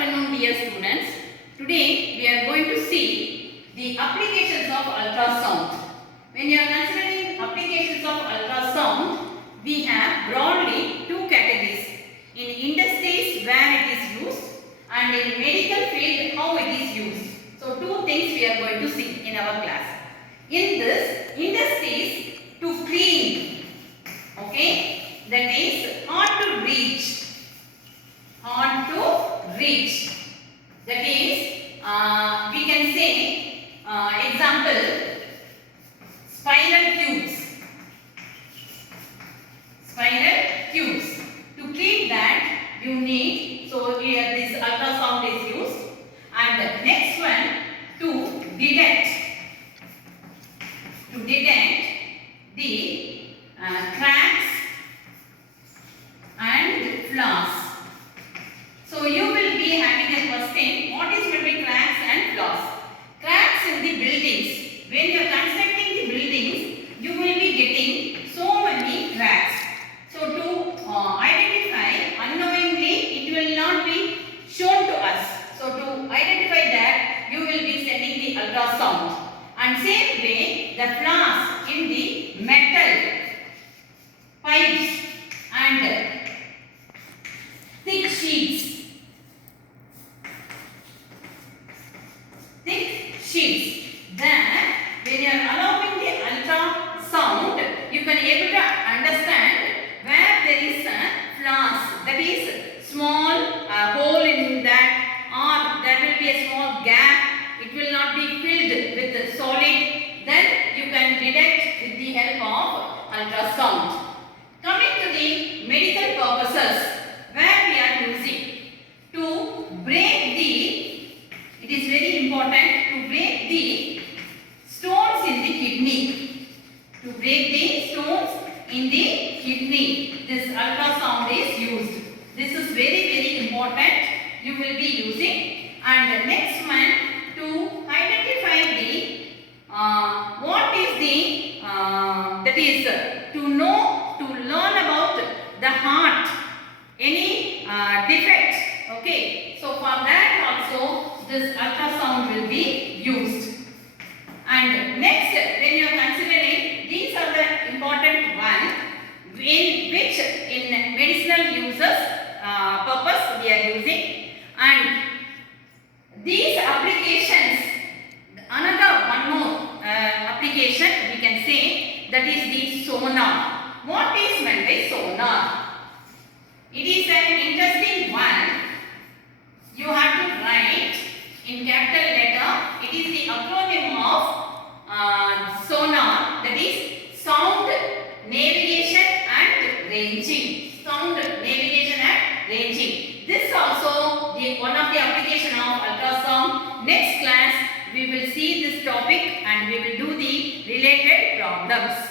afternoon, dear students. Today we are going to see the applications of ultrasound. When you are considering applications of ultrasound, we have broadly two categories. In industries where it is used and in medical field how it is used. So two things we are going to see in our class. In this, industries to clean, okay, that is hard to reach. Hard to reach. That is, we can say, example, spiral tubes. Spiral tubes. To clean that, you need, so here this ultrasound is used. And the next one, to detect the cracks and flaws. So you will be having a question, what is going to be cracks and flaws? Cracks in the buildings. When you are constructing the buildings, you will be getting so many cracks. So to identify, unknowingly it will not be shown to us. So to identify that, you will be sending the ultrasound. And same way, the flaws in the metal pipes and thick sheets. Then when you are allowing the ultrasound, you can able to understand where there is a flaws, that is small hole in that, or there will be a small gap, it will not be filled with the solid. Then you can detect with the help of ultrasound. Coming to the medical purposes, where we are using to break it is very important to break the stones in the kidney. To break the stones in the kidney, this ultrasound is used. This is very important. You will be using. And the next one, to identify the what is the that is to learn about the heart, any defect. Okay, so for that also this ultrasound will be used. And next, when you are considering, these are the important one in which in medicinal uses purpose we are using. And these applications, another one more application we can say, that is the sonar. What is meant by sonar? It is an interesting one. You have to write in capital letter. It is the acronym of sonar, that is sound, navigation and ranging. Sound, navigation and ranging. This also one of the application of ultrasound. Next class we will see this topic and we will do the related problems.